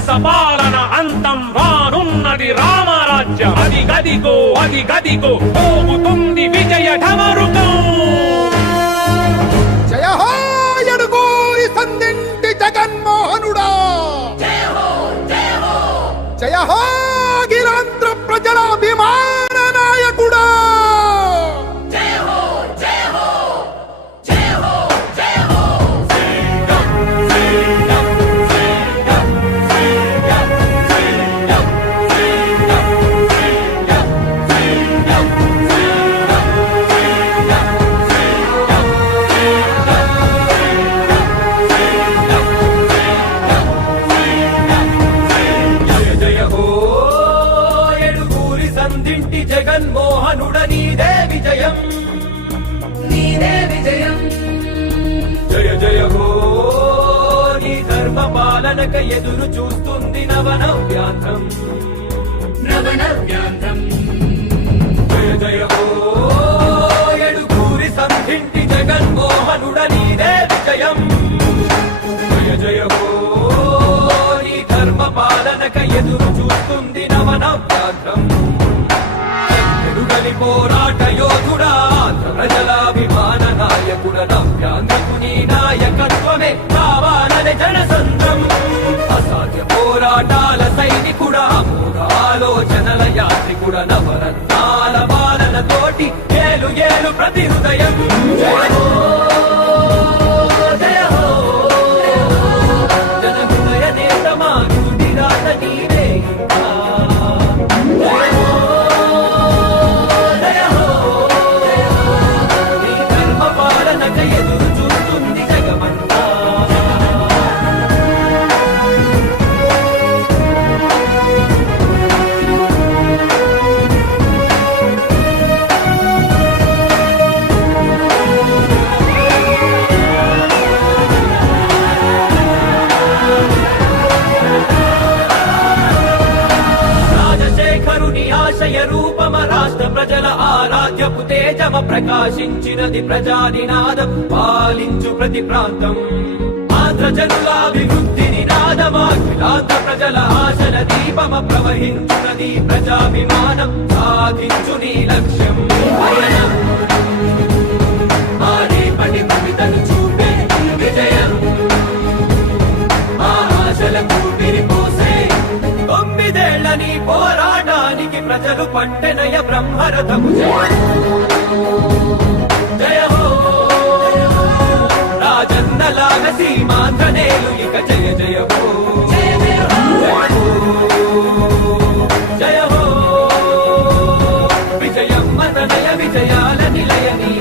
రాక్షస పాలన అంతం రానున్నది రామరాజ్యం. అది గదిగో అది గదిగో పోగుతుంది విజయ ఢమరుక జయ హో ఎడుగూరి సంధింటి జగన్మోహనుడ నీదే విజయం. నీదే విజయం. జయ జయ హో నీ ధర్మ పాలనక ఎదురు చూస్తుంది నవనవ్యాంధ్రం. నవనవ్యాంధ్రం. జయ జయ హో ఎడుగూరి సంధింటి జగన్మోహనుడ నీదే విజయం. ఎదురు చూస్తుంది నవనవ్యాంధ్రం ఎదుగలి పోరాట యోధుడా ప్రజలాభిమాన నాయకుడ నవ్యాంధ్రకు నాయకత్వమే కావాలని జనసంద్రం. అసాధ్య పోరాటాల సైనికుడ అమోఘ ఆలోచనల యాత్రికుడ నవరత్నాల పాలన తోటి ఏలు ఏలు ప్రతి హృదయం. ఆరాధ్యపు తేజమ ప్రకాశించినది ప్రజానినాదం పాలించు ప్రతి ప్రాంతం. ఆంధ్ర జనుల అభివృద్ధి నినాదమాఖిలాంధ్ర ప్రజల ఆశల దీపమ ప్రవహించునది ప్రజాభిమానం. సాధించు నీ లక్ష్యం. పయనం. మారేపటి కవితను చూపే ప్రజలు పట్టెనయ బ్రహ్మరథము. జయ హో సీమాంధ్రనేలు ఇక జయ జయ జయ హో. విజయమ్మ విజయాల నిలయని